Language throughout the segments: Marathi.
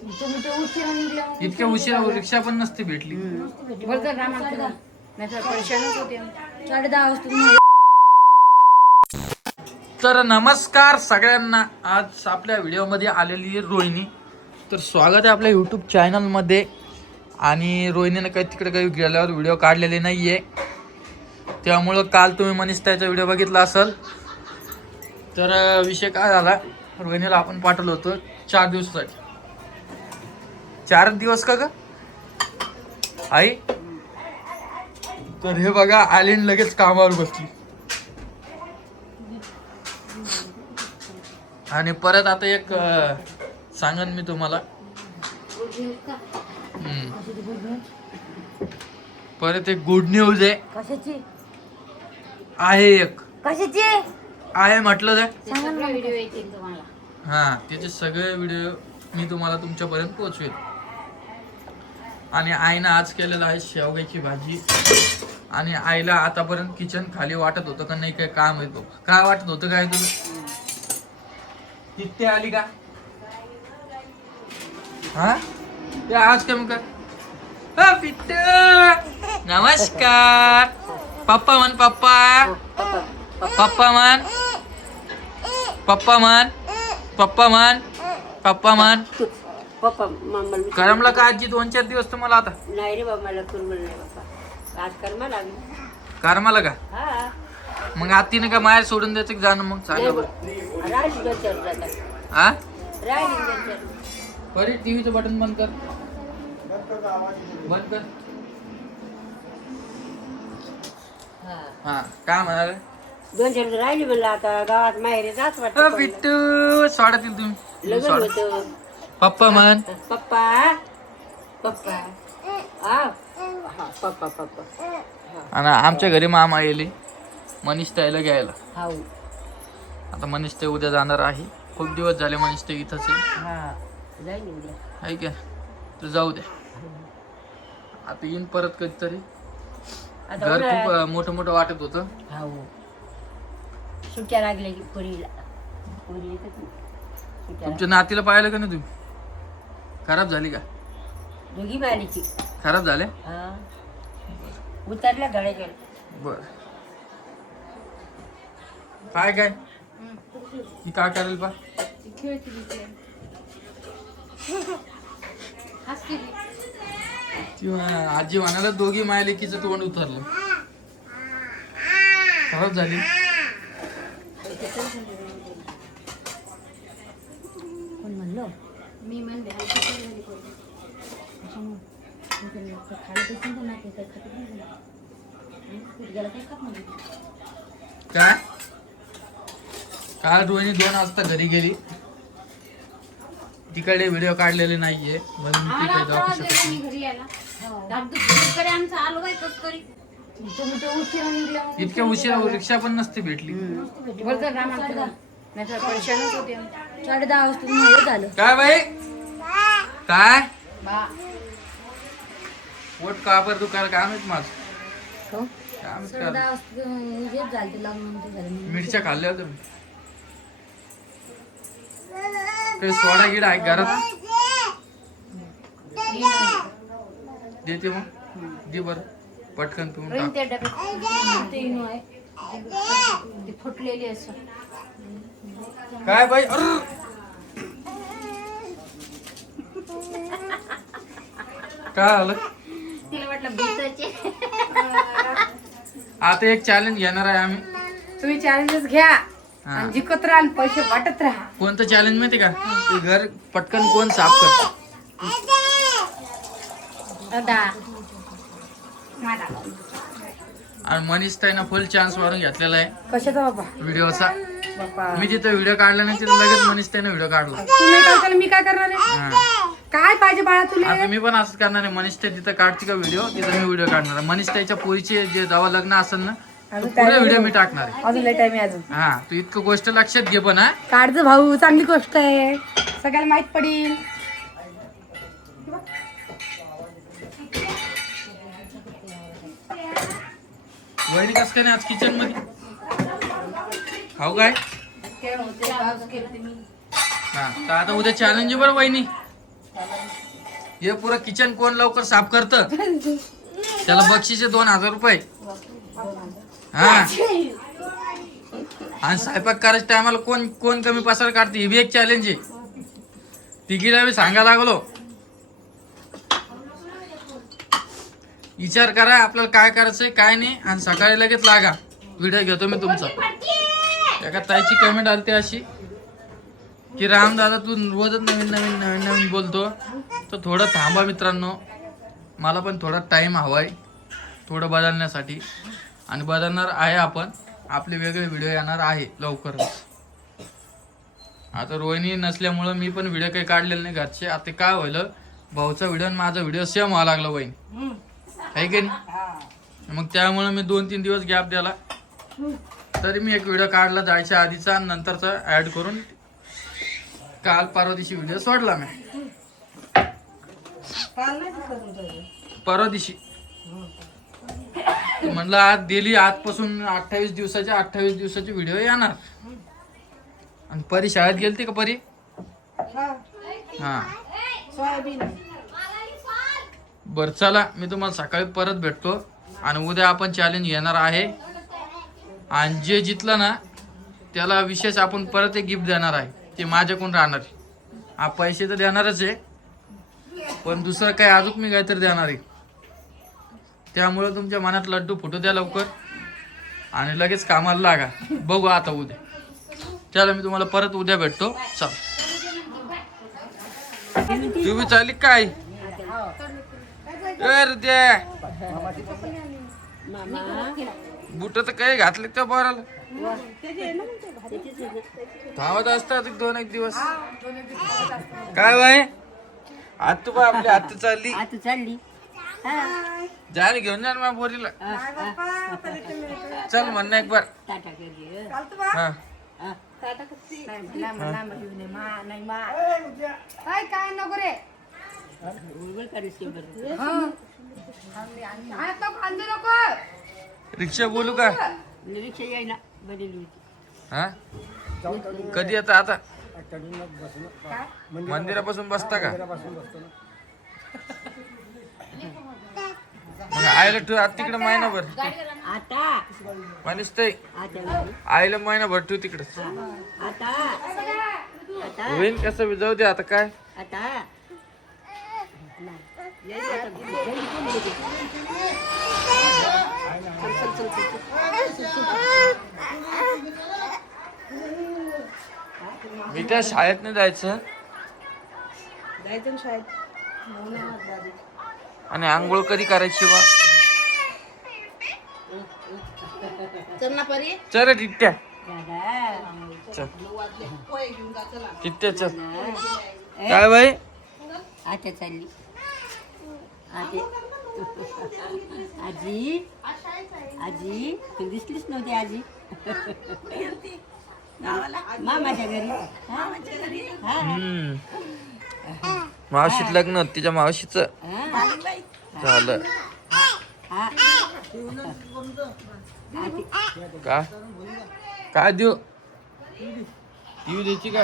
तुम्ही तर उशिरा निघल्या मग. इतक्या उशिरा रिक्षा पण नसते भेटली. बरं तर आम्हाला करा. नाहीतर परेशानच होते आम्ही. 10:30 वाजता तुम्ही. तर नमस्कार सगळ्यांना. आज आपल्या व्हिडिओमध्ये आलेली आहे रोहिणी. तर स्वागत आहे आपल्या यूट्यूब चॅनलमध्ये. आणि रोहिणीनं तिकडे काही गेल्यावर व्हिडिओ काढलेले नाही आहे, त्यामुळं काल तुम्ही मनीषताईचा व्हिडिओ बघितला असेल. तर विषय काय झाला, रोहिणीला आपण पाठवलं होतं 4 दिवसासाठी. 4 दिवस का ग आई? तर हे बघा आली आणि लगेच कामावर बसली. आणि परत आता एक सांगन मी तुम्हाला. परत एक गुड न्यूज आहे. कशाची? आहे एक कशाची? आहे म्हटलं तर. व्हिडिओ येतील तुम्हाला. हा, त्याचे सगळे व्हिडिओ मी तुम्हाला तुमच्यापर्यंत पोहोचवेल. आणि आईनं आज केलेलं आहे शेवग्याची भाजी. आणि आईला आतापर्यंत किचन खाली वाटत होतं का नाही, काय काम येतो काय वाटत होतं काय तुला? किती आली का? हा ते आज कमी कर. पिट्टू नमस्कार. पप्पा म्हण. पप्पा पप्पा म्हण. पप्पा म्हण. पप्पा म्हण. पप्पा म्हण. पप्पा मम्मा करमला का आजी 2-4 दिवस तुम्हाला? आता नाही रे बाबा, मला कुरमल नाही बाबा, आज कर्मा लागली. करमाला का? हा मग आत्तीने का माहेर सोडून द्यायचं की जाणं? मग सांगा बरं. राहिली दोन-चार जातात, हा राहिली दोन-चार. बरे टीव्हीचं बटन बंद कर. बंद कर. हा काय म्हणाले? 2-4 राहिली म्हणलं, आता गावात माहेरी जाच वाटतं. बिट्टू सोडातील तुम्ही. लग्न सोडा. होतं. पप्पा म्हण. पप्पा पप्पा हा पप्पा पप्पा. आणि आमच्या घरी मामा येले मनीष ताईला घ्यायला. हाऊ आता मनीष ताई उद्या जाणार आहे. खूप दिवस झाले मनीष ताई इथंच आहे. हा जाईल उद्या. आहे का? तर जाऊ द्या. आता येईन परत कधीतरी. आता घर उन्हाळ्यात- खूप मोठं मोठं वाटत होतं. हाऊ सुट्ट्या लागल्या की पोरीला. पोरी येतात ना. सुट्ट्या तुमच्या नातीला पाहिलं का नाही तुम्ही? खराब झाली का? दोघी मालिकी. खराब झाले. हा उतरल्या गड्याच्या. बर. काय काय ही काय करेल पा? आजी म्हणाला दोघी मायलेकीचं तोंड उतरलं. खराब झाली. कोण म्हणलं? मी म्हणते काय काल रोहिणी 2 वाजता घरी गेली. तिकडे व्हिडिओ काढलेले नाहीये म्हणून ती काही जाऊ शकत नाही. घरी यायला. दादू आमचं आलो काय कस तरी. तुम्ही तर उशिरा निघल्या मग. इतक्या उशिरा रिक्षा पण नसते भेटली. बरं तर आम्हाला करा. नाहीतर परेशानच होते आम्ही. 10:30 वाजता तुम्ही झालं. काय बाई? काय बा पोट कापर दुकान काम आहेत माझं. हो? काम 10:30 वाजता हेच झालं ते लग्न झालं. मिरच्या खाल्ल्या होत्या मी. काही सोडा गिडा आहे घरात? देते मग दे बरं पटकन पिऊन टाक. त्या डब्यात ते इनो आहे. ते फुटलेली असं. काय बाई? अर्र! काय झालं? तिला वाटलं बेताचे. आता एक चॅलेंज घेणार आहे आम्ही. तुम्ही चॅलेंजेस घ्या हा. आणि जिकत राहा आणि पैसे वाटत राहा. कोणतं चॅलेंज माहिती का? ते घर पटकन कोण साफ करत. दादा आणि मनीष ताईनं फुल चान्स मारून घेतलेला आहे कशाचा बाबा? व्हिडिओचा. बाबा मी जिथं व्हिडिओ काढला नाही तिथं लगेच मनीष ताईनं व्हिडिओ काढला. तू नाही काढताना मी काय करणार आहे? हा. काय पाहिजे बाळा तुला? आता मी पण असंच करणार आहे. मनीष ताई जिथं काढते का व्हिडिओ तिथं मी व्हिडिओ काढणार आहे. मनीष ताईच्या पोरीचे जे जेव्हा लग्न असेल ना पुढे व्हिडिओ मी टाकणार आहे. अजून लेट आहे मी अजून. हा तू इतकं गोष्ट लक्षात घे पण. हा काढचं भाऊ, चांगली गोष्ट आहे, सगळ्याला माहित पडेल. वहिनी कसं काय नाही आज किचन मध्ये? खाऊ काय? हा तर आता उद्या चॅलेंज बरं वहिनी. हे पुरं किचन कोण लवकर साफ करत त्याला बक्षीस आहे 2000 रुपये. हा आणि स्वयंपाक करायच्या टायमाला कोण कोण कमी पसार काढते हे बी एक चॅलेंज आहे. तिघीला बी सांगा लागलो. विचार करा आपल्याला काय करायचंय काय नाही आणि सकाळी लगेच लागा. व्हिडिओ घेतो मी तुमचा. एका ताईची कमेंट आली अशी की राम दादा तू रोजच नवीन नवीन नवीन नवीन बोलतो तर थोडं थांबा मित्रांनो. मला पण थोडा टाइम हवाय थोडं बदलण्यासाठी आणि बदलणार आहे आपण. आपले वेगळे व्हिडिओ येणार आहे लवकरच. आता रोहिणी नसल्यामुळं मी पण व्हिडिओ काही काढलेले नाही घरचे. आता काय होईल भाऊचा व्हिडिओ आणि माझा व्हिडिओ सेम व्हावा लागला वहिनी आहे की नाही. मग त्यामुळे मी 2-3 दिवस गॅप द्याला. तरी मी एक व्हिडिओ काढला जायच्या आधीचा आणि नंतरचा ऍड करून काल परवा दिवशी व्हिडिओ सोडला मी. परवा दिवशी म्हणलं आज दिली आजपासून 28 दिवसाची व्हिडिओ येणार. आणि परी शाळेत गेलती का परी. हा बर चला मी तुम्हाला सकाळी परत भेटतो आणि उद्या आपण चॅलेंज घेणार आहे. आणि जे जितलं ना त्याला विशेष आपण परत एक गिफ्ट देणार आहे. ते माझ्याकडून राहणार. हा पैसे तर देणारच आहे पण दुसरं काय अजून मी काहीतरी देणार आहे. त्यामुळे तुमच्या मनात लड्डू फुटू द्या लवकर आणि लगेच कामाला लागा. बघू आता उद्या. चला मी तुम्हाला परत उद्या भेटतो. चल तू बी चालली काय बुट तर काही घातले त्या पोराला धावत असतात 2-1 दिवस. काय बाय आज तू बा आपली आत चालली जाणे घेऊन जा ना पोरीला. चल म्हण एक बार. हा काय नको रे रिक्षा बोलू का. रिक्षा येईना बदलली होती. हा कधी येतं आता मंदिरापासून बसता का. मग आईला ठेव आता तिकडे महिनाभर. आता माणूस ते आईला महिनाभर ठेव तिकडे. आता आता होईन कसं जाऊ दे आता काय. आता मी त्या शाळेत नाही जायचं आणि आंघोळ कधी करायची बा. चल ना परी. चल टिट्ट्या दादा चल टिट्ट्या चल. काय बाई आता चालली आते आजी आजी तू दिसलीच नव्हती आजी. मामाच्या घरी मावशीत लग्न होतं तिच्या मावशीचं झालं का. काय देऊ टीव्ही द्यायची का.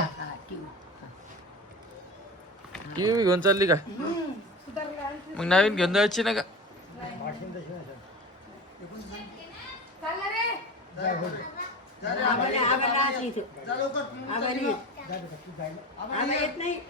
टीव्ही घेऊन चालली का. मग नवीन घेऊन जायची ना का. येत नाही